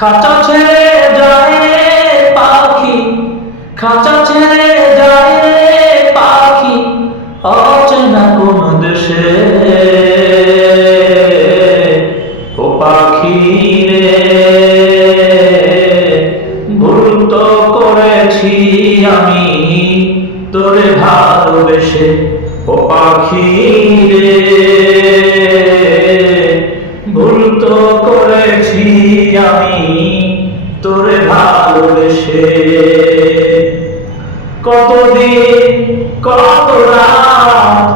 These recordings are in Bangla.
খাঁচা ছেড়ে যায় পাখি, খাঁচা ছেড়ে যায় পাখি, অচেনা কোন দেশে। ও পাখি রে, ভুল তো করেছি আমি তোরে ভালোবেসে। ও পাখি রে, ভুল তো করেছি আমি তোরে ভালোবেসে। কতদিন কত রাত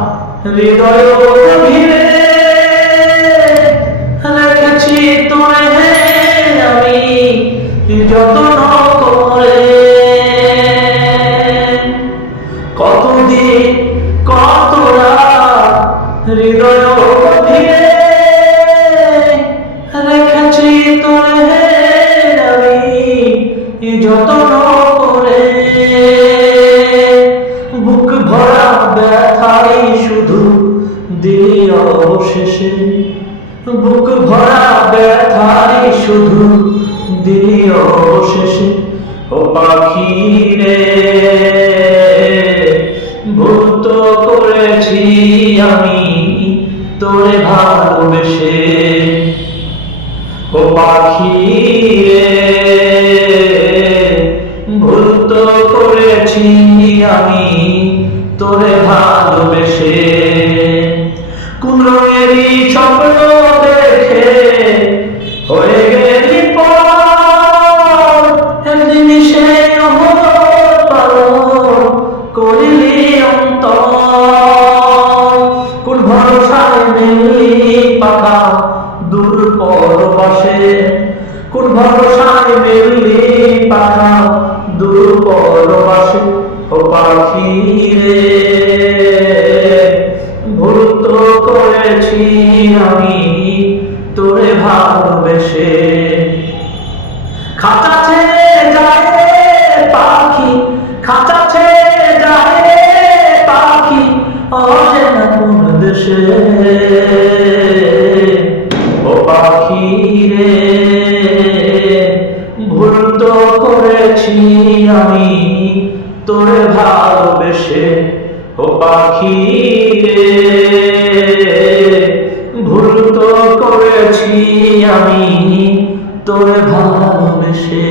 হৃদয় গভীরে রেখেছি তোরে আমি যত্ন করে। কতদিন কত রাত হৃদয় গভীরে রেখেছি তোরে আমি যত্ন করে। বুক ভরা ব্যথাই শুধু দিলি অবশেষে, বুক ভরা ব্যথাই শুধু দিলি অবশেষে। ও পাখি রে, ভুল তো করেছি আমি তোরে ভালোবেসে। ও পাখি রে, ভুল তো করেছি আমি তোরে ভালোবেসে। কোন রঙেরই স্বপ্ন দেখে হয়ে গেলি পর, একদিন সেই পালন করিলি অন্তর। কোন ভরসায় মেলি পাখা দূর পরবাসে, কোন ভরসায় মেলি পাখা দূর পরবাসে। ও পাখি রে, ভুল তো করেছি আমি তোরে ভালোবেসে। খাঁচা ছেড়ে যায় পাখি, খাঁচা ছেড়ে যায় পাখি, অচেনা কোন দেশে। ও পাখি রে, ভুল তো করেছি আমি তোরে ভালোবেসে। ও পাখি রে, ভুল তো করেছি আমি তোরে ভালোবেসে।